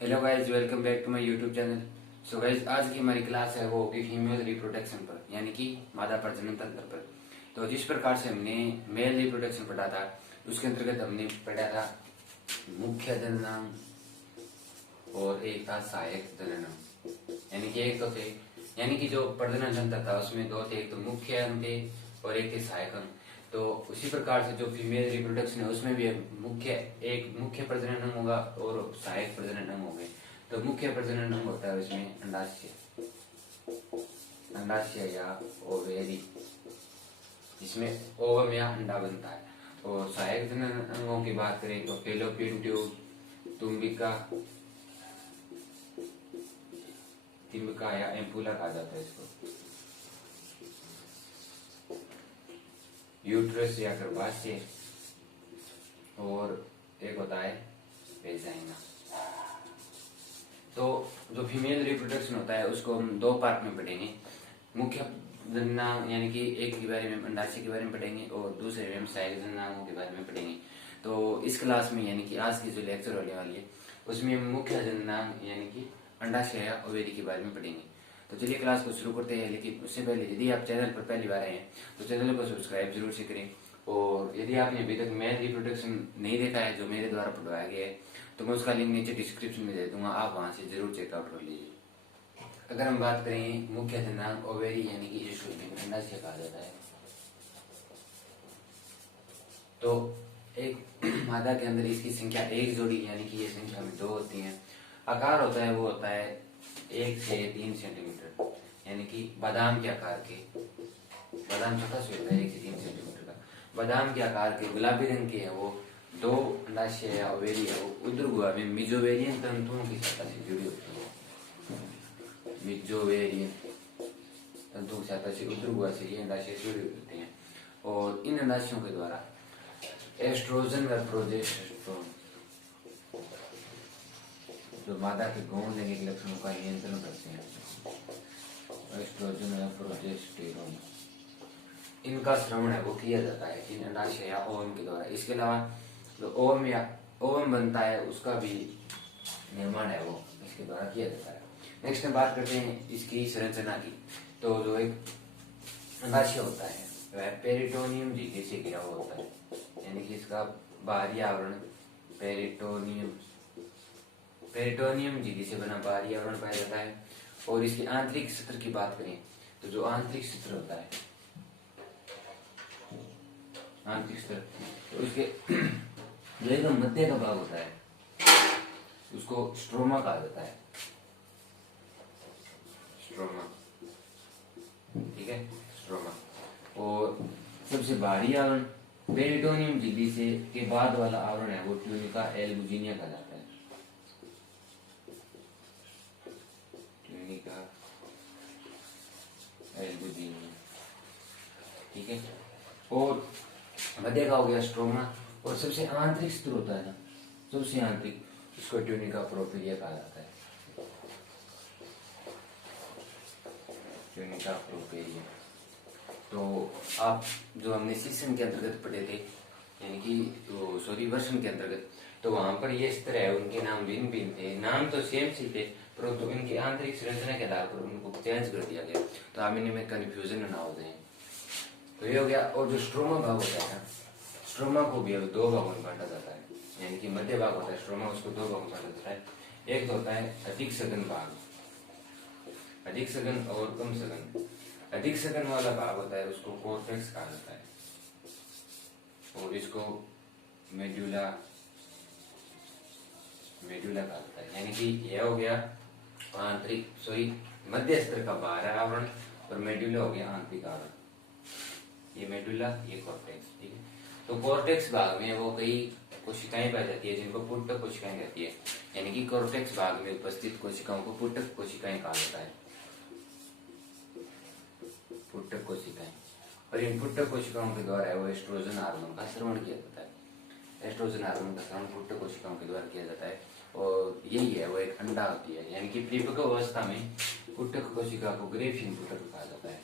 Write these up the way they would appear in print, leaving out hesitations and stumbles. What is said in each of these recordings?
Hello guys, welcome back to my YouTube channel. So guys, आज की हमारी class है वो होगी फीमेल रिप्रोडक्शन पर, यानी कि मादा प्रजनन तंत्र पर। तो जिस प्रकार से हमने मेल रिप्रोडक्शन पढ़ा था, उसके अंतर्गत हमने पढ़ा था मुख्य जननांग और एक था सहायक जननांग। यानी कि एक तो थे, यानी कि जो प्रजनन तंत्र था उसमें दो थे, एक तो मुख्य अंग थे और एक थे सहायक अंग। तो उसी प्रकार से जो फीमेल रिप्रोडक्शन है उसमें भी एक मुख्य प्रजनन अंग होगा और सहायक प्रजनन अंग होंगे। तो मुख्य प्रजनन अंग होता है उसमें अंडाशय या ओवेरी, जिसमें ओवम या अंडा बनता है। और सहायक जनन अंगों की बात करें तो फेलोपियन ट्यूब, तुम्बिका तिम्बिका या एम्पुला कहा जाता है इसको, यूट्रस या गर्भाशय, और एक होता है वेजाइना। तो जो फीमेल रिप्रोडक्शन होता है उसको हम दो पार्ट में पढ़ेंगे। मुख्य जननांग यानी कि एक के बारे में अंडाशय के बारे में पढ़ेंगे और दूसरे में हम सहायक जननांगों के बारे में पढ़ेंगे। तो इस क्लास में यानी कि आज की जो लेक्चर होने वाली है उसमें हम मुख्य जननांग यानी कि अंडाशय या ओवेरी के बारे में पढ़ेंगे। तो चलिए क्लास को शुरू करते हैं। लेकिन उससे पहले यदि आप चैनल पर पहली बार आए हैं तो चैनल को सब्सक्राइब जरूर से करें। और यदि आपने अभी तक मेल रिप्रोडक्शन नहीं देखा है जो मेरे द्वारा पढ़वाया गया है तो मैं उसका लिंक नीचे डिस्क्रिप्शन में दे दूंगा, आप वहां से जरूर चेकआउट कर लीजिए। अगर हम बात करें मुख्य जननांग ओवेरी यानी कि जिसको अंडाशय कहा जाता है, तो एक मादा के अंदर इसकी संख्या एक जोड़ी यानी कि ये संख्या में दो होती है। आकार होता है वो होता है 1 से 3 सेंटीमीटर, यानी कि बादाम के आकार के, बादाम छोटा सा होता है 1 से 3 सेंटीमीटर का, बादाम के आकार के गुलाबी रंग के है वो दो अंडाशय या ओवेरी है वो उर्ध्वगुहा में मिजोवेरियन तंतुओं की सहायता से जुड़ी होती है। मिजोवेरियन तंतुओं की सहायता से उर्ध्वगुहा से ये अंडाशय जुड़े होते हैं और इन अंडाशयों के द्वारा एस्ट्रोजन व प्रोजेस्टेरोन जो मादा के गौण लैंगिक लक्षणों का नियंत्रण करते हैं, एस्ट्रोजन व प्रोजेस्टेरोन, इनका श्रवण है वो किया जाता है इन अंडाशय या ओवम के द्वारा। इसके अलावा जो ओवम या ओवम बनता है उसका भी निर्माण है वो इसके द्वारा किया जाता है। नेक्स्ट हम बात करते हैं इसकी संरचना की। तो जो एक अंडाशय होता है वह पेरिटोनियम झिल्ली से घिरा हुआ होता है, यानी कि इसका बाहरी आवरण पेरिटोनियम झिल्ली से बना बाहरी आवरण पाया जाता है। और इसके आंतरिक सत्र की बात करें तो जो आंतरिक सत्र होता है, आंतरिक सत्र, तो उसके जो एकदम मध्य का भाग होता है उसको स्ट्रोमा कहा जाता है, स्ट्रोमा, ठीक है, स्ट्रोमा। और सबसे बाहरी आवरण पेरिटोनियम झिल्ली से के बाद वाला आवरण है वो ट्यूनिका एल्बुजिनिया कहा जाता है, ट्यूनिका एल्बुजिनिया, ठीक है। और मध्य का हो गया स्ट्रोमा और सबसे आंतरिक सत्र होता है ना, सबसे आंतरिक, उसको ट्यूनिका प्रोपिलिया कहा जाता है, ट्यूनिका प्रोपिलिया। तो आप जो हमने सेक्शन के अंतर्गत पढ़े थे यानी कि वर्षन के अंतर्गत, तो वहां पर ये स्तर है उनके नाम भिन्न भिन्न थे, नाम तो सेम सी थे परंतु इनकी आंतरिक संरचना के आधार पर उनको चेंज कर दिया गया। तो आप इनमें कन्फ्यूजन ना हो जाए। तो ये हो गया। और जो स्ट्रोमा भाग होता है ना, स्ट्रोमा को भी अब दो भागों में बांटा जाता है, यानी कि मध्य भाग होता है स्ट्रोमा, उसको दो भागों में बांटा जाता है। एक तो होता है अधिक सघन भाग, अधिक सघन और कम सघन। अधिक सघन वाला भाग होता है उसको कॉर्टेक्स कहा जाता है और इसको मेडुला कहा जाता है, यानी कि यह हो गया आंतरिक मध्य स्तर का बाहरी आवरण और मेडुला हो गया आंतरिक आवरण, ये मेडुला ये कॉर्टेक्स, ठीक है। तो कॉर्टेक्स भाग में वो कई कोशिकाएं पाई जाती है जिनको पुटक कोशिकाएं कहती है, यानी कि कॉर्टेक्स भाग में उपस्थित कोशिकाओं को पुटक कोशिकाएं कहा जाता है, पुटक कोशिकाएं। और इन पुटक कोशिकाओं के द्वारा वो एस्ट्रोजन हार्मोन का श्रवण किया जाता है, एस्ट्रोजन हार्मोन का श्रवण पुटक कोशिकाओं के द्वारा किया जाता है। और यही है वो एक अंडा होती है, यानी कि परिपक्व अवस्था में पुटक कोशिका को ग्रेफिन पुटक कहा जाता है,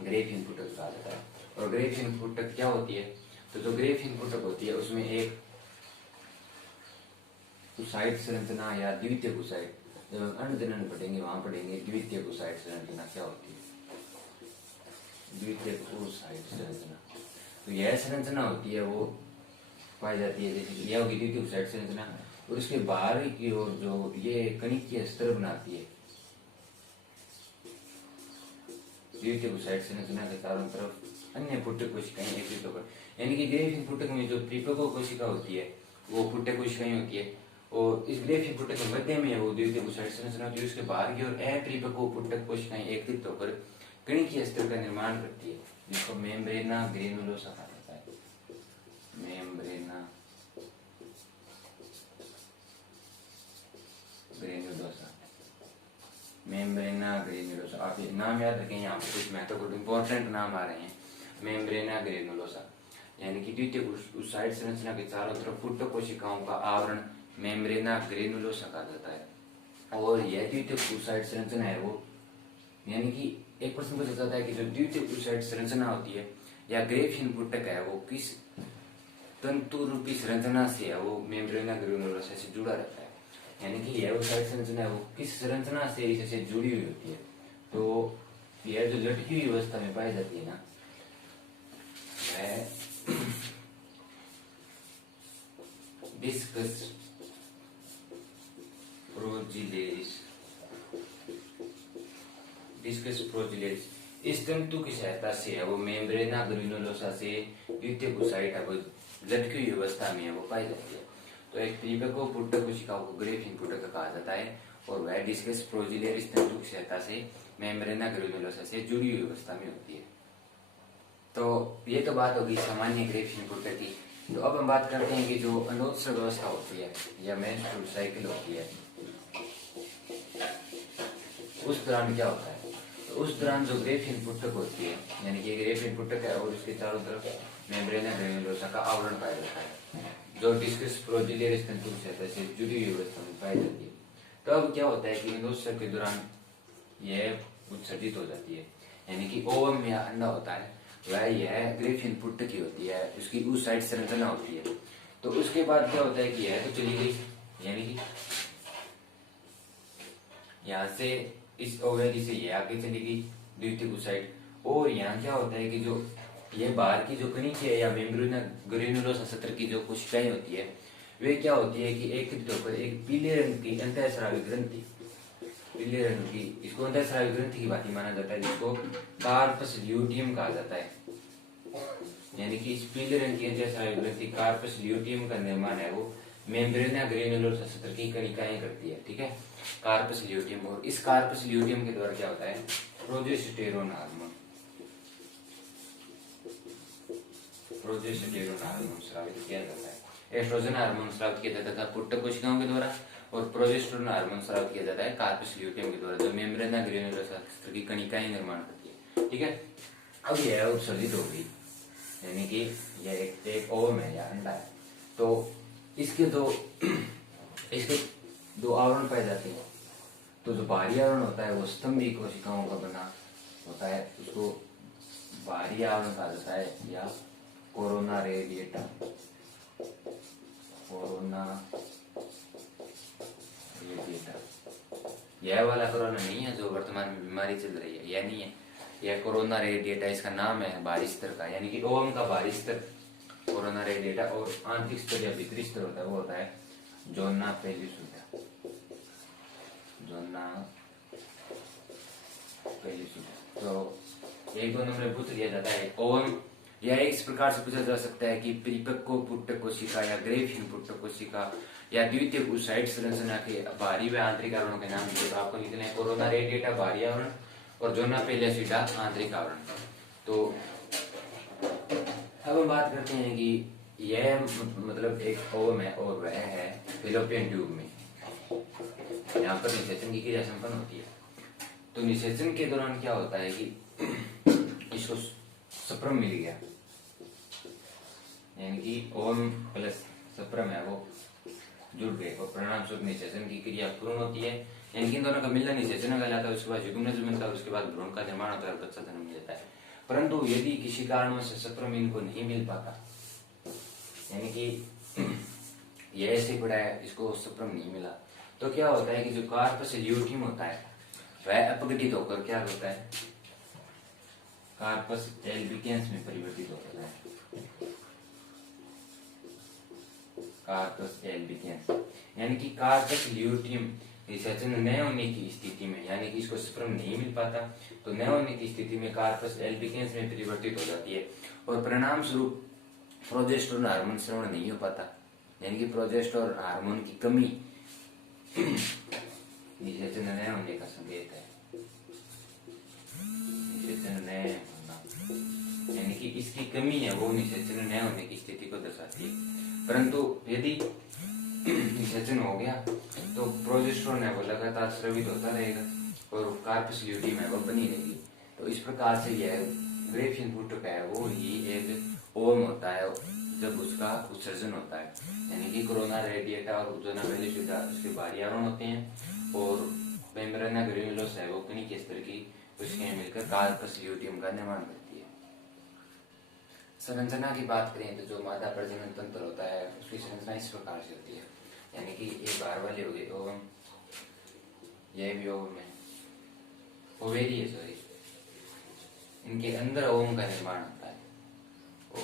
ग्रेफिन पुटक कहा जाता है। और ग्रेफिन पुटक क्या होती है, तो जो ग्रेफिन पुटक होती है उसमें एक कुसाइट संरचना या द्वितीय कुसाइट, जब अंडजनन पढ़ेंगे वहां पढ़ेंगे द्वितीय कुसाइट संरचना क्या होती है। द्वितीय कुसाइट संरचना, तो यह संरचना होती है वो पाई जाती है, जैसे यह होगी द्वितीय कुसाइट संरचना, और इसके बाहर की ओर जो ये कणिकीय स्तर बनाती है। द्वितीय कुसाइट संरचना के चारों तरफ अन्य पुटक कोशिकाएं एकत्रित होकर, यानी कि ग्रेफिन पुटक में जो परिपक्व कोशिका होती है वो पुटक कोशिकाएं होती है, और इस ग्रेफिन पुटक के मध्य में वो द्वितीय कुसाइट संरचना होती है। उसके बाहर की ओर अपरिपक्व पुटक कोशिकाएं एकत्रित होकर कणिकीय स्तर का निर्माण करती है, जिसको मेम्ब्रेना ग्रेनुलोसा कहा जाता है। मेम्ब्रेना ग्रेनुलोसा, मेम्ब्रेना ग्रेनुलोसा। आप ये नाम याद रखें, यहाँ पे कुछ महत्वपूर्ण इंपॉर्टेंट नाम आ रहे हैं। मेम्ब्रेना ग्रेनुलोसा यानी कि द्वितीय कुसाइट संरचना के चारों तरफ पुटक कोशिकाओं का आवरण मेम्ब्रेना ग्रेनुलोसा कहा जाता है। और यह द्वितीय कुसाइट संरचना है वो, यानी कि एक प्रश्न पूछा जाता है कि जो द्वितीय कुसाइट संरचना होती है या ग्रेफिन पुटक है वो किस तंतु रूपी संरचना से है, वो मेम्ब्रेना ग्रेनुलोसा से जुड़ा रहता है। यानी कि यह कुसाइट संरचना है वो किस संरचना से इससे जुड़ी हुई होती है। तो यह जो लटकी हुई अवस्था में पाई जाती है ना, वह डिस्कस प्रोजिलेरिस, डिस्कस प्रोजिलेरिस इस तंतु की सहायता से है वो मेम्ब्रेना ग्रेनुलोसा से द्वितीय कुसाइट है वो लटकी हुई अवस्था में है वो पाई जाती है। तो एक परिपक्व पुटक कोशिकाओं को ग्रेफिन पुटक कहा जाता है, और वह डिस्कस प्रोजिलेरिस तंतु की सहायता से मेम्ब्रेना ग्रेनुलोसा से जुड़ी हुई अवस्था में होती है। तो ये तो बात होगी सामान्य ग्रेफिन पुटक की। तो अब हम बात करते हैं कि जो अनोत्सर्ग अवस्था होती है या मेंस्ट्रुअल साइकिल होती है, उस दौरान क्या होता है। तो उस दौरान जो ग्रेफिन पुटक होती है, यानी कि ग्रेफिन पुटक है और उसके चारों तरफ मेम्ब्रेना ग्रेनुलोसा का आवरण पाया जाता है, जो डिस्कस प्रोजिलेरिस तंतु की सहायता से जुड़ी हुई अवस्था में पाई जाती है। तो अब क्या होता है कि अनोत्सर्ग के दौरान यह उत्सर्जित हो जाती है, यानी कि ओवम या अंडा होता है वह यह ग्रेफिन पुटक की होती है, उसकी उस साइड संरचना होती है। तो उसके बाद क्या होता है कि यह तो चली गई, यानी कि यहाँ से इस ओवेरी से यह आगे चली गई द्वितीय कुसाइट, और यहाँ क्या होता है कि जो ये बाहर की जो कणिकीय या मेम्ब्रेना ग्रेनुलोसा सत्र की जो कोशिकाएं होती है वे क्या होती है कि एकत्रित होकर एक पीले रंग की अंतःस्रावी ग्रंथि, पीले रंग की, इसको अंतःस्रावी ग्रंथि की भांति माना जाता है, जिसको कार्पस ल्यूटियम कहा जाता है। यानी कि इस पीले रंग की अंतःस्रावी ग्रंथि कार्पस ल्यूटियम का निर्माण है वो मेम्ब्रेना ग्रेनुलोसा सत्र की कणिकाएं करती है, ठीक है, कार्पस ल्यूटियम। और इस कार्पस ल्यूटियम के द्वारा क्या होता है, प्रोजेस्टेरोन हार्मोन, प्रोजेस्टेरोन हार्मोन स्रावित किया जाता है। एस्ट्रोजन हार्मोन स्रावित किया जाता है पुटक कोशिकाओं के द्वारा, और प्रोजेस्टेरोन हार्मोन स्रावित किया जाता है कार्पस ल्यूटियम के द्वारा, जो मेम्ब्रेना ग्रेनुलोसा सत्र की कणिकाएं निर्माण करती है, ठीक है। अब यह उत्सर्जित हो गई, यानी कि यह एक ओवम है या अंडा है, तो इसके दो आवरण पाए जाते हैं। तो जो बाहरी आवरण होता है वो स्तंभी कोशिकाओं का बना होता है, उसको बाहरी आवरण कहा जाता है या कोरोना रेडिएटा, कोरोना रेडिएटा। यह वाला कोरोना नहीं है जो वर्तमान में बीमारी चल रही है, यह नहीं है, यह कोरोना रेडिएटा इसका नाम है बाहरी स्तर का, यानी कि ओवम का बाहरी स्तर कोरोना रेडिएटा, और आंतरिक स्तर या भीतरी स्तर होता है वो होता है जोना पेलिसुटा, जोना पेलिसुटा। तो एक दो नंबर पूछ लिया जाता है ओवम, यह इस प्रकार से पूछा जा सकता है कि परिपक्व पुटक कोशिका या ग्रेफिन पुटक कोशिका या द्वितीय कुसाइट संरचना के बाहरी व आंतरिक आवरणों के नाम दिए, तो आपको लिखना है कोरोना रेडिएटा बाहरी आवरण और जोना पेलिसुटा आंतरिक आवरण। तो अब हम बात करते हैं कि यह मतलब एक ओवम है और वह है फेलोपियन ट्यूब में, यहाँ पर निषेचन की क्रिया संपन्न होती है। तो निषेचन के दौरान क्या होता है कि इसको सप्रम मिल गया, यानी कि ओवम प्लस सप्रम है वो जुड़ गए, और परिणाम स्वरूप निषेचन की क्रिया पूर्ण होती है, यानी कि इन दोनों का मिलना निषेचन कहलाता है। उसके बाद युग्मनज बनता है, उसके बाद भ्रूण का निर्माण होता है और बच्चा जन्म लेता है। परंतु यदि किसी कारण से सप्रम इनको नहीं मिल पाता, यानी कि ये ऐसे पड़ा है, इसको स्पर्म नहीं मिला, तो क्या होता है कि जो कार्पस ल्यूटियम होता है वह अपघटित होकर क्या होता है, कार्पस एल्बिकेंस में परिवर्तित होता है। कार्पस एल्बिकेंस यानी कि कार्पस ल्यूटियम निषेचन न होने की स्थिति में, यानी कि इसको स्पर्म नहीं मिल पाता, तो न होने की स्थिति में कार्पस एल्बिकेंस में परिवर्तित हो जाती है और परिणाम स्वरूप प्रोजेस्टेरोन हार्मोन श्रवण नहीं हो पाता, यानी कि प्रोजेस्टेरोन हार्मोन की कमी निषेचन न होने का संकेत है। निषेचन न होना यानी कि इसकी कमी है, वो निषेचन न होने की स्थिति को दर्शाती है। परंतु यदि निषेचन हो गया तो प्रोजेस्टेरोन है वो लगातार स्रावित होता रहेगा और कार्पस ल्यूटियम है वो बनी रहेगी। तो इस प्रकार से यह ग्रेफियन ऊतक है वो ही एक ओवम होता है जब उसका उत्सर्जन होता है, यानी कि कोरोना रेडिएटा और जोना वेलिफिदा उसके बाहरी आवरण होते हैं और मेम्ब्रेना ग्रेनुलोसा है वो कणिक स्तर की कोशिकाएं मिलकर कार्पस ल्यूटियम का निर्माण करती है। संरचना की बात करें तो जो मादा प्रजनन तंत्र होता है उसकी संरचना इस प्रकार से होती है, यानी कि ये बाहर वाले हो गए ओवम, यह भी ओवम है, ओवेरी है सॉरी, इनके अंदर ओवम का निर्माण होता है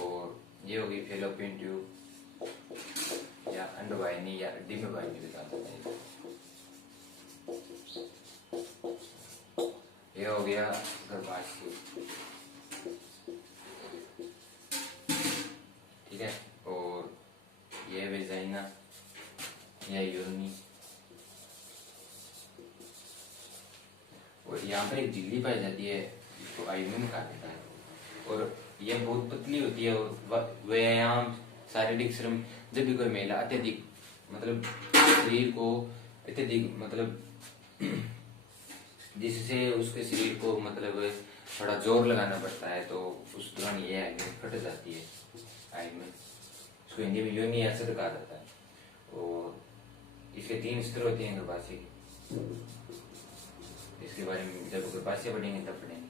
और ये होगी फेलोपियन ट्यूब या अंडवाहिनी या डिम्बवाहिनी भी कहा जाता है। ये हो गया गर्भाशय, ठीक है, और ये वेजाइना या योनि, और यहाँ पर एक झिल्ली पाई जाती है जिसको आयुमन कहा जाता है और यह बहुत पतली होती है और व्यायाम शारीरिक श्रम जब भी कोई महिला अत्यधिक मतलब शरीर को अत्यधिक मतलब जिससे उसके शरीर को मतलब थोड़ा जोर लगाना पड़ता है तो उस दौरान ये आयुमन फट जाती है। आयुमन इसको हिंदी में योनि असद कहा जाता है और इसके 3 स्तर होते हैं गर्भाशय, इसके बारे में जब गर्भाशय पढ़ेंगे तब पढ़ेंगे।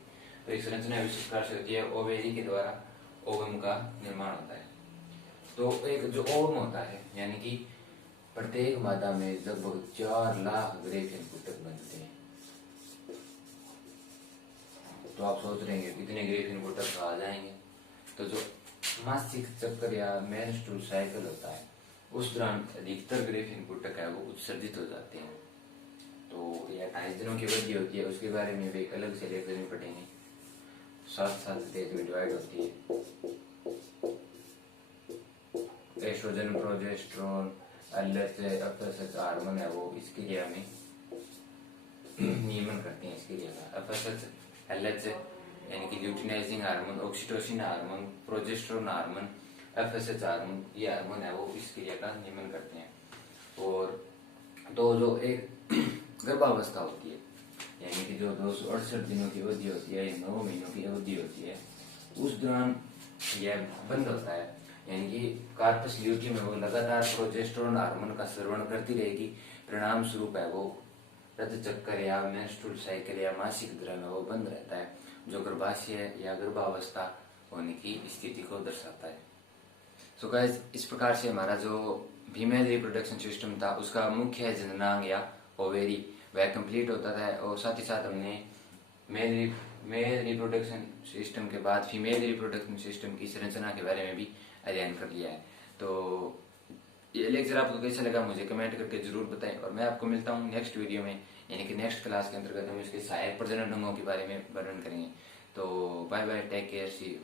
तो एक संरचना विशेष प्रकार से होती है, ओवेरी के द्वारा ओवम का निर्माण होता है। तो एक जो ओवम होता है यानी कि प्रत्येक मादा में लगभग 4 लाख ग्रेफियन ऊतक बनते हैं। तो आप सोच रहे हैं कितने ग्रेफियन ऊतक आ जाएंगे, तो जो मासिक चक्र या मेंस्ट्रुअल साइकिल होता है उस दौरान अधिकतर ग्रेफियन ऊतक है वो उत्सर्जित हो जाते हैं। तो यह 28 दिनों की अवधि होती है, उसके बारे में भी एक अलग से लेक्चर में पढ़ेंगे। 7 स्टेज में डिवाइड होती है, estrogen, progesterone, LH, FSH hormone है वो इस क्रिया में नियमन करते हैं। इस क्रिया का एफएसएच, एलएच यानी कि luteinizing hormone, oxytocin hormone, progesterone hormone, FSH hormone, ये हार्मोन है वो इस क्रिया का नियमन करते हैं। और तो जो एक गर्भावस्था होती है यानी कि जो 268 दिनों की अवधि होती है, 9 महीनों की अवधि होती है, उस दौरान यह बंद होता है, यानी कि कार्पस ल्यूटियम है वो लगातार प्रोजेस्टेरोन हार्मोन का स्रवण करती रहेगी। परिणाम स्वरूप है वो रक्त चक्कर या मेंस्ट्रुअल साइकिल या मासिक धर्म है वो बंद रहता है, जो गर्भाशय या गर्भावस्था होने की स्थिति को दर्शाता है। सो गाइस, इस प्रकार से हमारा जो फीमेल रिप्रोडक्शन सिस्टम था उसका मुख्य जननांग या ओवेरी वह कंप्लीट होता था और साथ ही साथ हमने मेल रिप्रोडक्शन सिस्टम के बाद फीमेल रिप्रोडक्शन सिस्टम की संरचना के बारे में भी अध्ययन कर लिया है। तो ये लेक्चर आपको कैसा लगा मुझे कमेंट करके जरूर बताएं और मैं आपको मिलता हूँ नेक्स्ट वीडियो में, यानी कि नेक्स्ट क्लास के अंतर्गत हम इसके सहायक प्रजनन अंगों के बारे में वर्णन करेंगे। तो bye bye, take care, see you.